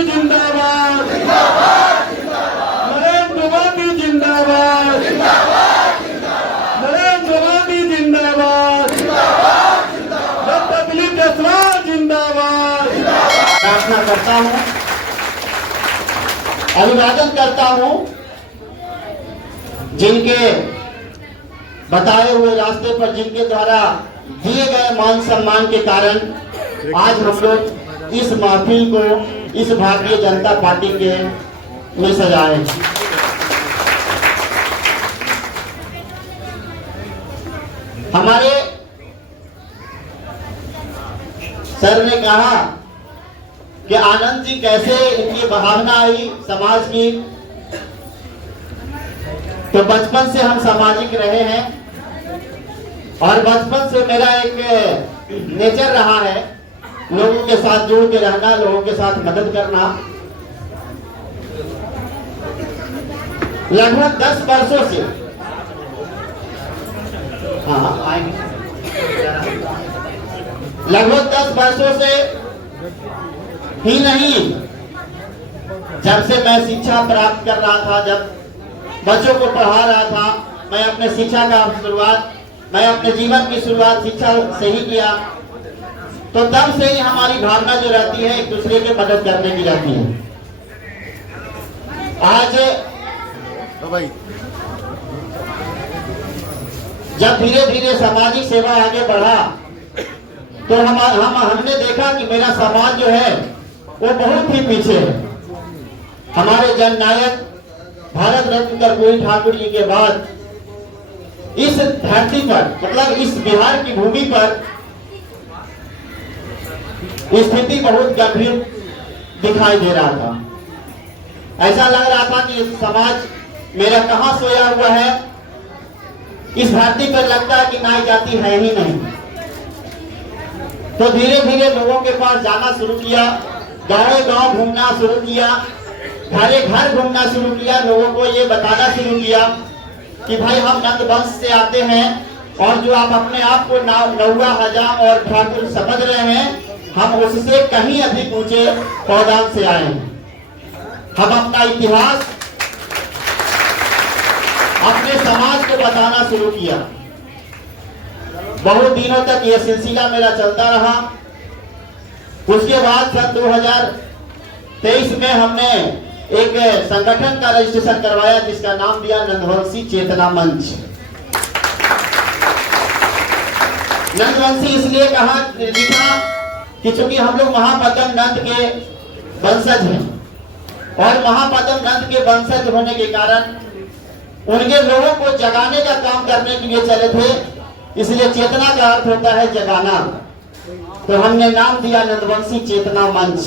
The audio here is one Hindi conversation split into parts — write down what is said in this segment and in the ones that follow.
मोदी जिंदाबाद, नरेंद्र मोदी जिंदाबाद, नरेंद्र मोदी जिंदाबाद, डॉक्टर दिलीप जायसवाल जिंदाबाद। प्रार्थना करता हूँ, अभिवादन करता हूँ जिनके बताए हुए रास्ते पर, जिनके द्वारा दिए गए मान सम्मान के कारण आज हम लोग इस महफिल को इस भारतीय जनता पार्टी के में सजाए। हमारे सर ने कहा कि आनंद जी कैसे इनकी भावना आई समाज की, तो बचपन से हम सामाजिक रहे हैं और बचपन से मेरा एक नेचर रहा है लोगों के साथ जुड़ के रहना, लोगों के साथ मदद करना। लगभग 10 वर्षों से, हाँ आएंगे, लगभग 10 वर्षों से ही नहीं, जब से मैं शिक्षा प्राप्त कर रहा था, जब बच्चों को पढ़ा रहा था, मैं अपने शिक्षा का शुरुआत, मैं अपने जीवन की शुरुआत शिक्षा से ही किया, तो तब से ही हमारी भावना जो रहती है एक दूसरे की मदद करने की रहती है। आज जब धीरे धीरे सामाजिक सेवा आगे बढ़ा तो हमने देखा कि मेरा समाज जो है वो बहुत ही पीछे है। हमारे जननायक भारत रत्न कर्पूरी ठाकुर जी के बाद इस धरती पर, मतलब इस बिहार की भूमि पर स्थिति बहुत गंभीर दिखाई दे रहा था। ऐसा लग रहा था कि समाज मेरा कहां सोया हुआ है, इस धरती पर लगता है कि नाई जाति है ही नहीं। तो धीरे धीरे लोगों के पास जाना शुरू किया, गाँव गाँव घूमना शुरू किया, घरे घर घूमना शुरू किया, लोगों को ये बताना शुरू किया कि भाई हम नंद वंश से आते हैं और जो आप अपने आप को नौवा, हजाम और ठाकुर समझ रहे हैं, हम उससे कहीं अधिक ऊंचे पौधान से आए हैं। हम अपना इतिहास अपने समाज को बताना शुरू किया। बहुत दिनों तक यह सिलसिला मेरा चलता रहा। उसके बाद सन 2023 में हमने एक संगठन का रजिस्ट्रेशन करवाया जिसका नाम दिया नंदवंशी चेतना मंच। नंदवंशी इसलिए लिखा कि चूंकि हम लोग महापद्म नंद के वंशज हैं और महापद्म नंद के वंशज होने के कारण उनके लोगों को जगाने का काम करने के लिए चले थे, इसलिए चेतना का अर्थ होता है जगाना। तो हमने नाम दिया नंदवंशी चेतना मंच।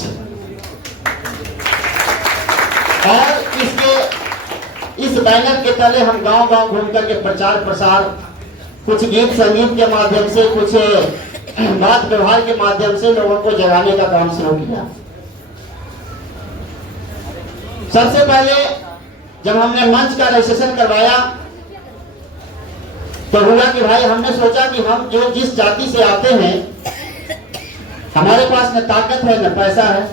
और इस बैनर के तले हम गांव गांव घूम करके प्रचार प्रसार, कुछ गीत संगीत के माध्यम से, कुछ बात व्यवहार के माध्यम से लोगों को जगाने का काम शुरू किया। सबसे पहले जब हमने मंच का रजिस्ट्रेशन करवाया तो हुआ कि भाई हमने सोचा कि हम जो जिस जाति से आते हैं, हमारे पास न ताकत है न पैसा है,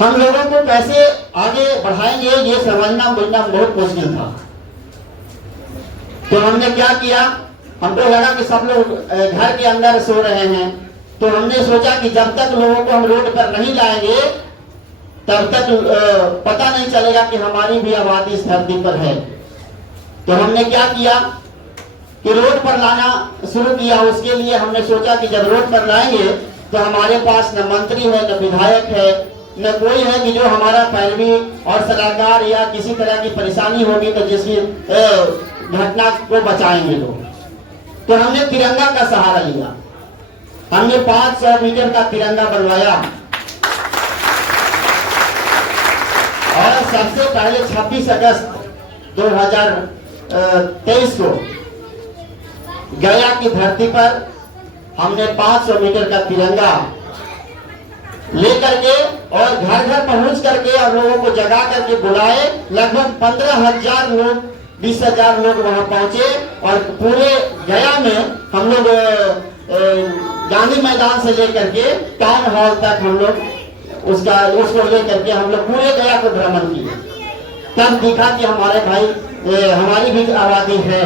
हम लोगों को कैसे आगे बढ़ाएंगे ये समझना बुझना बहुत मुश्किल था। तो हमने क्या किया, हमको लगा कि सब लोग घर के अंदर सो रहे हैं, तो हमने सोचा कि जब तक लोगों को हम रोड पर नहीं लाएंगे तब तक पता नहीं चलेगा कि हमारी भी आबादी इस धरती पर है। तो हमने क्या किया कि रोड पर लाना शुरू किया। उसके लिए हमने सोचा कि जब रोड पर लाएंगे तो हमारे पास न मंत्री है, न विधायक है, न कोई है कि जो हमारा पैरवी और सलाहकार या किसी तरह की परेशानी होगी तो जिसकी घटना को बचाएंगे लोग। तो हमने तिरंगा का सहारा लिया। हमने 500 मीटर का तिरंगा बनवाया और सबसे पहले 26 अगस्त 2023 को गया की धरती पर हमने 500 मीटर का तिरंगा लेकर के और घर घर पहुंच करके और लोगों को जगा करके बुलाए। लगभग 15,000 लोग, 20,000 लोग वहां पहुंचे और पूरे गया में हम लोग गांधी मैदान से लेकर के टाउन हॉल तक हम लोग उसको लेकर के हम लोग पूरे गया को भ्रमण किए। तब दिखा कि हमारे भाई हमारी भी आबादी है।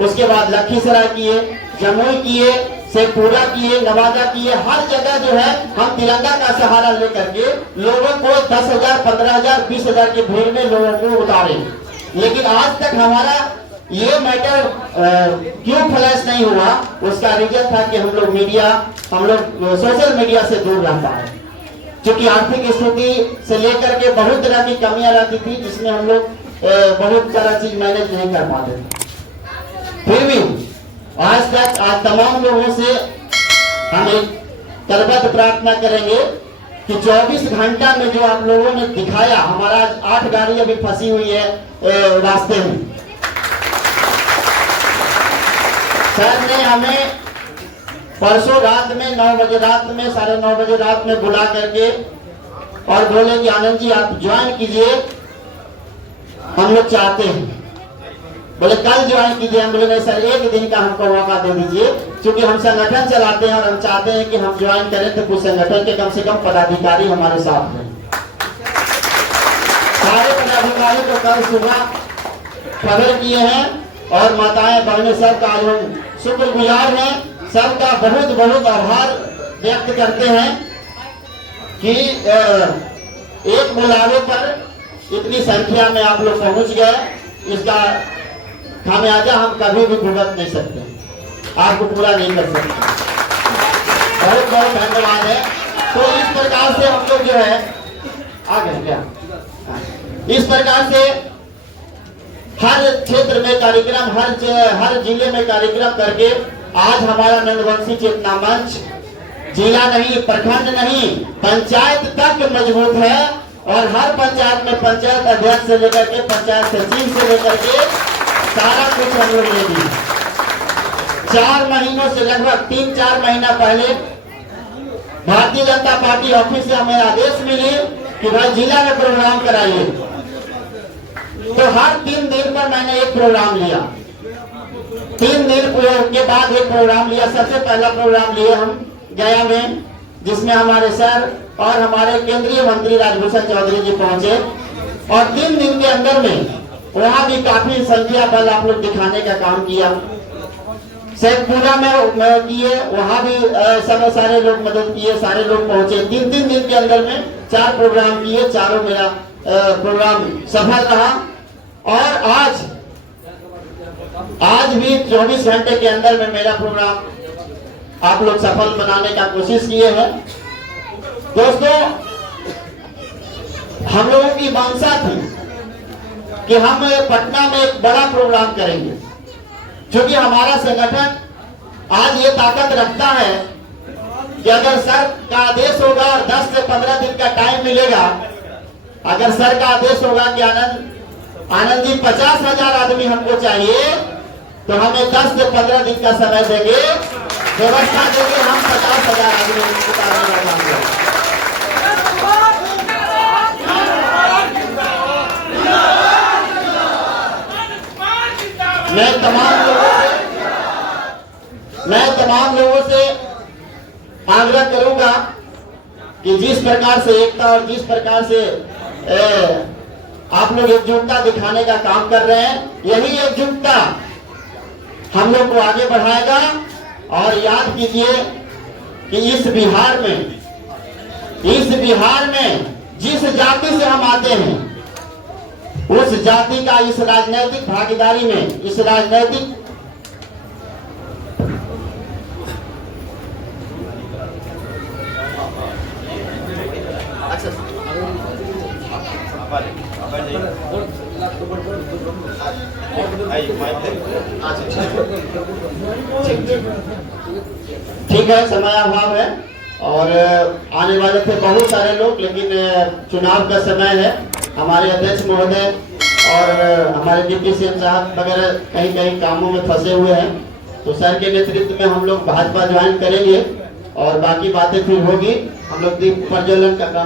उसके बाद लखीसराय किए, जमुई किए, शेखपुरा किए, नवादा किए। हर जगह जो है हम तिरंगा का सहारा लेकर के लोगों को 10,000, 15,000, 20,000 की भीड़ में लोगों को उतारे। लेकिन आज तक हमारा ये मैटर क्यों फ्लैश नहीं हुआ, उसका रीजन था कि हम लोग सोशल मीडिया से दूर रहता है। क्योंकि आर्थिक स्थिति से लेकर के बहुत तरह की कमियां रहती थी, जिसमें हम लोग बहुत सारा चीज मैनेज नहीं कर पाते थे। फिर भी आज तमाम लोगों से हम एक करबद्ध प्रार्थना करेंगे कि 24 घंटा में जो आप लोगों ने दिखाया, हमारा 8 गाड़ी अभी फंसी हुई है रास्ते में। सर ने हमें परसों रात में 9 बजे रात में 9:30 बजे रात में बुला करके और बोले कि आनंद जी आप ज्वाइन कीजिए, हम लोग चाहते हैं। बोले कल ज्वाइन कीजिए। हम बोले नहीं सर, एक दिन का हमको मौका दे दीजिए, क्योंकि हम संगठन चलाते हैं और हम चाहते हैं कि हम ज्वाइन करें तो कुछ संगठन के कम से कम पदाधिकारी हमारे साथ हैं। सारे पदाधिकारी को कल सुबह खबर किए हैं और माताएं बहनें सबका हम शुक्रगुजार हैं, सबका बहुत बहुत आभार व्यक्त करते हैं कि एक बुलावे पर इतनी संख्या में आप लोग पहुंच गए। इसका खामियाजा हम कभी भी भुगत नहीं सकते, आपको पूरा नहीं कर सकते। बहुत बहुत धन्यवाद है। तो इस प्रकार से हम लोग जो है आगे क्या इस प्रकार से हर क्षेत्र में कार्यक्रम, हर जिले में कार्यक्रम करके आज हमारा नंदवंशी चेतना मंच जिला नहीं, प्रखंड नहीं, पंचायत तक मजबूत है। और हर पंचायत में पंचायत अध्यक्ष से लेकर के पंचायत सचिव से लेकर के सारा कुछ हम लोग ले दिए। 4 महीनों से लगभग 3-4 महीना पहले भारतीय जनता पार्टी ऑफिस से हमें आदेश मिली कि भाई जिला में प्रोग्राम कराइए। तो हर 3 दिन पर मैंने एक प्रोग्राम लिया। 3 दिन के बाद एक प्रोग्राम लिया। सबसे पहला प्रोग्राम लिए हम गया में, जिसमें हमारे सर और हमारे केंद्रीय मंत्री राजभूषण चौधरी जी पहुंचे। और 3 दिन के अंदर में वहां भी काफी संख्या बल आप लोग दिखाने का काम किया। शेखपुरा में किए, वहां भी सारे लोग मदद किए, सारे लोग पहुंचे। 3 दिन के अंदर में 4 प्रोग्राम किए, चारों मेरा प्रोग्राम सफल रहा। और आज भी 24 घंटे के अंदर में मेरा प्रोग्राम आप लोग सफल बनाने का कोशिश किए हैं। दोस्तों, हम लोगों की मंशा थी कि हम पटना में एक बड़ा प्रोग्राम करेंगे, क्योंकि हमारा संगठन आज ये ताकत रखता है कि अगर सर का आदेश होगा और 10 से 15 दिन का टाइम मिलेगा, अगर सर का आदेश होगा कि आनंद जी 50,000 आदमी हमको चाहिए, तो हमें 10 से 15 दिन का समय देंगे, व्यवस्था देंगे, हम 50,000 आदमी उतारने का काम करेंगे। मैं तमाम लोगों से आग्रह करूंगा कि जिस प्रकार से एकता और जिस प्रकार से आप लोग एकजुटता दिखाने का काम कर रहे हैं, यही एकजुटता हम लोग को आगे बढ़ाएगा। और याद कीजिए कि इस बिहार में जिस जाति से हम आते हैं, उस जाति का इस राजनीतिक भागीदारी में, इस राजनीतिक ठीक है, समय अभाव है और आने वाले थे बहुत सारे लोग, लेकिन चुनाव का समय है। हमारे अध्यक्ष महोदय और हमारे डिप्टी सीएम साहब वगैरह कहीं कहीं कामों में फंसे हुए हैं, तो सर के नेतृत्व में हम लोग भाजपा ज्वाइन करेंगे और बाकी बातें फिर होगी। हम लोग दीप प्रज्वलन का काम